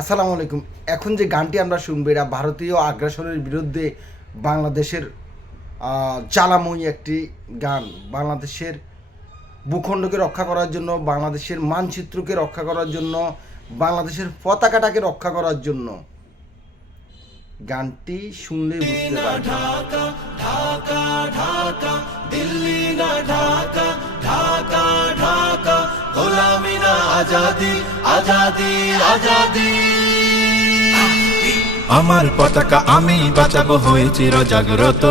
আসসালামু আলাইকুম। এখন যে গানটি আমরা শুনবো এটা ভারতীয় আগ্রাসনের বিরুদ্ধে বাংলাদেশের জ্বালাময়ী একটি গান। বাংলাদেশের ভূখণ্ডকে রক্ষা করার জন্য, বাংলাদেশের মানচিত্রকে রক্ষা করার জন্য, বাংলাদেশের পতাকাটাকে রক্ষা করার জন্য গানটি শুনলেই বুঝতে পারবেন। ঢাকা ঢাকা ঢাকা দিল্লি না ঢাকা ঢাকা ঢাকা গোলামি না আজাদি আজাদি আজাদি। আমার পতাকা আমি বাঁচাবো হয়ে চির জাগ্রত,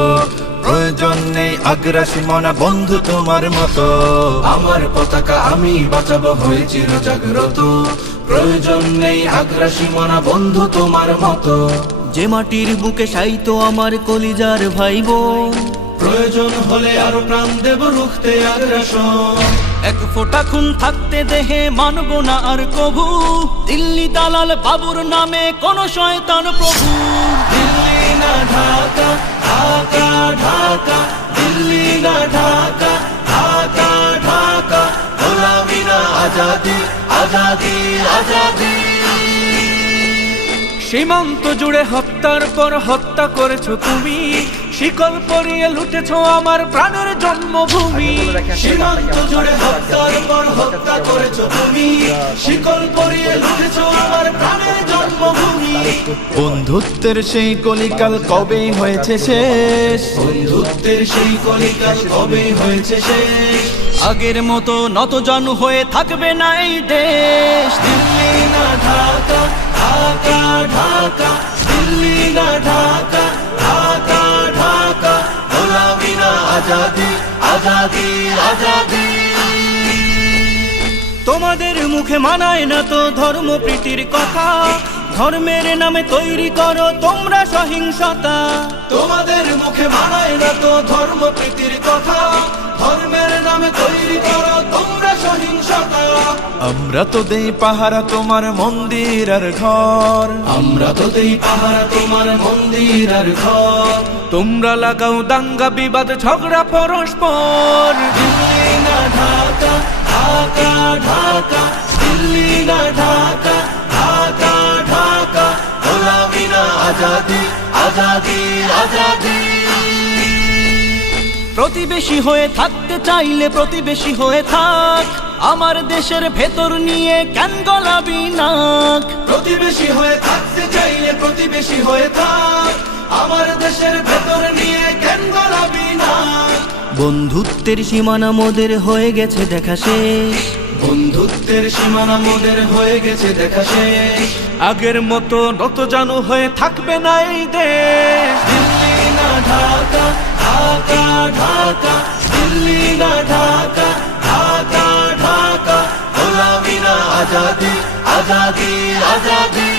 প্রয়োজন নেই আগ্রাসী মনা বন্ধু তোমার মতো। আমার পতাকা আমি বাঁচাবো হয়ে চির জাগ্রত, প্রয়োজন নেই আগ্রাসী মনা বন্ধু তোমার মতো। যে মাটির বুকে সাইতো আমার কলিজার ভাই বোন, প্রয়োজন হলে আরো প্রাণ দেব রুখতে আগ্রাসন। এক ফোঁটা খুন থাকতে দেহে মানব না আর কভু, দিল্লি দালাল বাবুর নামে কোন শয়তান প্রভু। দিল্লি না ঢাকা ঢাকা ঢাকা দিল্লি না ঢাকা ঢাকা ঢাকা গোলামি না আজাদি আজাদি আজাদি। সীমান্ত জুড়ে হত্যার পর হত্যা করেছো তুমি, শিকল পরিয়ে লুটেছো আমার প্রাণের জন্মভূমি। সীমান্ত জুড়ে হত্যার পর হত্যা করেছো তুমি, শিকল পরিয়ে লুটেছো আমার প্রাণের জন্মভূমি। বন্ধুত্বের সেই কলিকাল কবে হয়েছে শেষ, বন্ধুত্বের সেই কলিকাল কবে হয়েছে শেষ। আগের মতো নতজানু হয়ে থাকবে না এই দেশ। দিল্লি না ঢাকা ঢাকা ঢাকা দিল্লি না ঢাকা ঢাকা ঢাকা গোলামি না আজাদি আজাদি আজাদি। তোমাদের মুখে মানায় না তো ধর্মপ্রীতির কথা, ধর্মের নামে তৈরি করো তোমরা সহিংসতা। তোমাদের মুখে মানায় না তো ধর্মপ্রীতির কথা, ধর্মের নামে তৈরি করো তোমরা সহিংসতা। আমরা তো দেই পাহারা তোমার মন্দির আর ঘর, আমরা তো দেই পাহারা তোমার মন্দির আর ঘর। তোমরা লাগাও দাঙ্গা বিবাদ ঝগড়া পরস্পর। দিল্লি না ঢাকা ঢাকা ঢাকা দিল্লি না ঢাকা ঢাকা ঢাকা গোলামি না আজাদি আজাদি আজাদি। প্রতিবেশী হয়ে থাকতে চাইলে প্রতিবেশী হয়ে থাক, আমার দেশের ভেতর নিয়ে কেন গলাবি নাক। প্রতিবেশী হয়ে থাকতে চাইলে প্রতিবেশী হয়ে থাক, আমার দেশের ভেতর নিয়ে কেন গলাবি না। বন্ধুত্বের সীমানা মোদের হয়ে গেছে দেখা শেষ, বন্ধুত্বের সীমানা মোদের হয়ে গেছে দেখা শেষ। আগের মতো নতজানু হয়ে থাকবে না এই দেশ। দিল্লি না ঢাকা ঢাকা ঢাকা দিল্লি না ঢাকা ঢাকা ঢাকা গোলামি না আজাদি আজাদি আজাদি।